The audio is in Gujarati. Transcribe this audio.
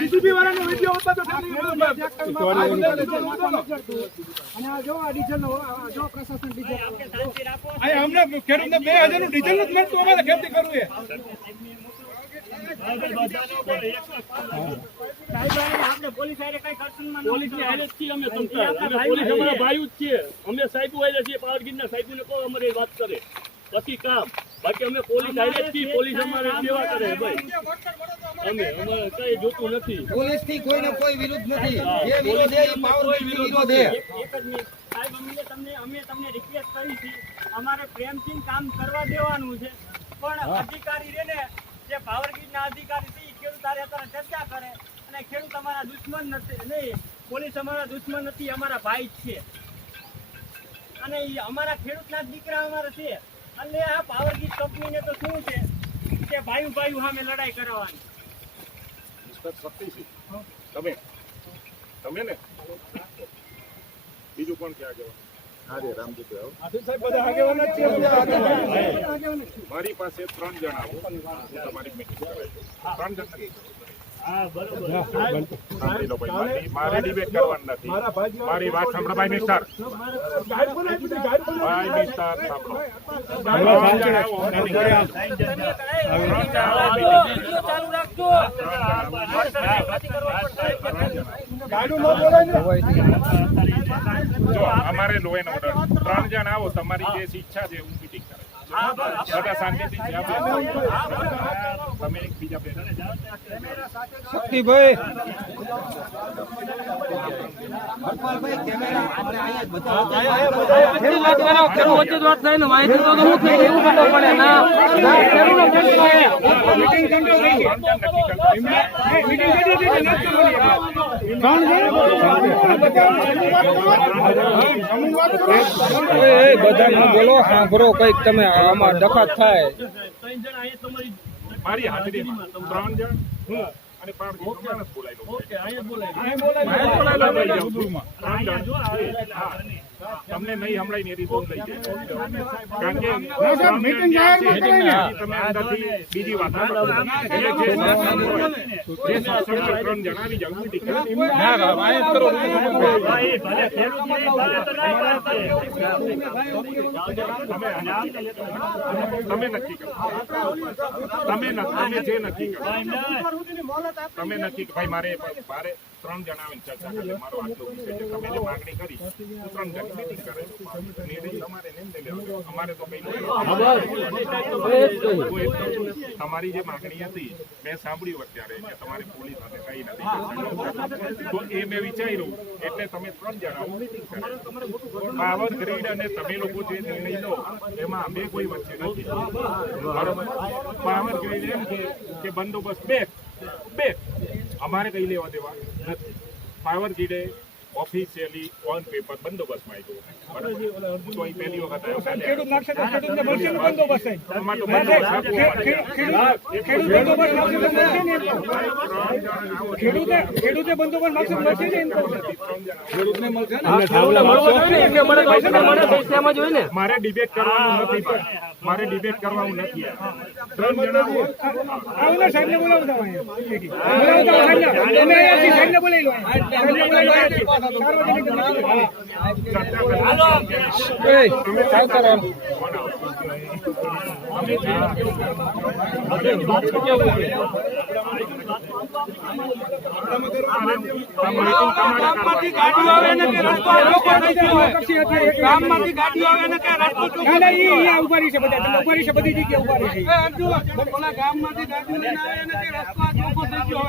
સીસીટીવી વાળાનો વિડિયો હતો તો અને આ જો આ ડીઝલ જો પ્રશાસન ડીઝલ આ અમને ખેડૂતને 2000 નું ડીઝલ નથી મળતું અમારે ખેતી કરવું છે પોલીસ હારે જ છીએ અમે પોલીસ અમારા ભાઈ જ છીએ અમે સાહેબ વાયદા છીએ પાવરગીરના સાહેબને કહો અમારી વાત કરે પછી કામ બાકી અમે પોલીસ હારે જ છીએ પોલીસ અમારે સેવા કરે ભાઈ અમે અમારે કઈ જોતું નથી પોલીસ થી કોઈને કોઈ વિરોધ નથી જે વિરોધ છે એ પાવરગીર વિરોધ છે એક જ મિનિટ સાહેબ અમે તમને રિક્વેસ્ટ કરી છે અમારે પ્રેમથી કામ કરવા દેવાનું છે પણ અધિકારી રે ને જે પાવરગીરના અધિકારી છે ખેડૂત હારે અત્યારે ચર્ચા કરે અને ખેડૂત અમારા દુશ્મન નથી નહીં પોલીસ અમારા દુશ્મન નથી અમારા ભાઈ જ છે અને અમારા ખેડૂતના દીકરા અમારા છે એટલે આ પાવરગીર કંપનીને તો શું છે કે ભાઈ સામે લડાઈ કરવાની તમે ને બીજું કોણ ક્યાં આગળ મારી પાસે 3 જણ આવો તમારી મીટિંગ કરાવી 3 જણ સાંભળી લો ભાઈ મારે ડિબેટ કરવાનું નથી મારી વાત સાંભળો ભાઈ મિસ્ટર જો અમારે લો એન્ડ ઓર્ડર 3 જણ આવો તમારી જે ઈચ્છા છે હું મીટિંગ કરાવી બધા શાંતિથી તમે એકબીજા બે શક્તિભાઈ બધા બોલો હા બરો કઈક તમે આમાં દખત થાય મારી હાજરીમાં 3 જણ અને 5 જણ બોલાવી લો ઓકે તમને નહીં હમણાં નહીં રીત લઈ જાય કારણ કે મીટિંગ તમે અંદરથી બીજી વાત જે શાસનમાં 3 જણ આવી જાવ મીટિંગ ના વાય કરો તમે નક્કી કરો તમે જે નક્કી કરો તમે નક્કી ભાઈ મારે 3 જણ આવીને ચર્ચા કરે મારો આટલો વિષય છે તમે જે માંગણી કરી 3 જણ મીટિંગ કરે તમારે નહીં લેવાનું અમારે તો કઈ તમારી જે માંગણી હતી મેં સાંભળ્યું અત્યારે કે તમારી પોલીસ સાથે કઈ નથી તો એ મેં વિચાર્યું એટલે તમે 3 જણ આવો મીટિંગ કરે પાવર ગ્રીડ અને તમે લોકો જે નિર્ણય લો એમાં અમે કોઈ વચ્ચે નથી બરોબર પાવર ગ્રીડ એમ કે બંદોબસ્ત બે અમારે કઈ લેવા દેવા નથી પાવર ગ્રીડે ઓફિશિયલી ઓન પેપર બંદોબસ્તમાં આવ્યો બરાબર તો અહીં પહેલી વખત આવ્યો ખેડૂતને મળશે બંદોબસ્ત ખેડૂતે બંદોબસ્ત મળશે ખેડૂતને મળશે મારે ડિબેટ કરવાનું નથી મારે ડિબેટ કરવાનું નથી 3 જણા સાહેબને બોલાવતા ગામમાંથી ગાડીઓ આવે ને કે રસ્તો ગામમાંથી ગાડીઓ આવે ને કે રસ્તો ઉભારી છે બધા ઉભારી છે બધી જગ્યાએ ઉભારી છે ગામમાંથી ગાડીઓ લઈને આવે ને કે રસ્તો ચોખ્ખો થઈ ગયો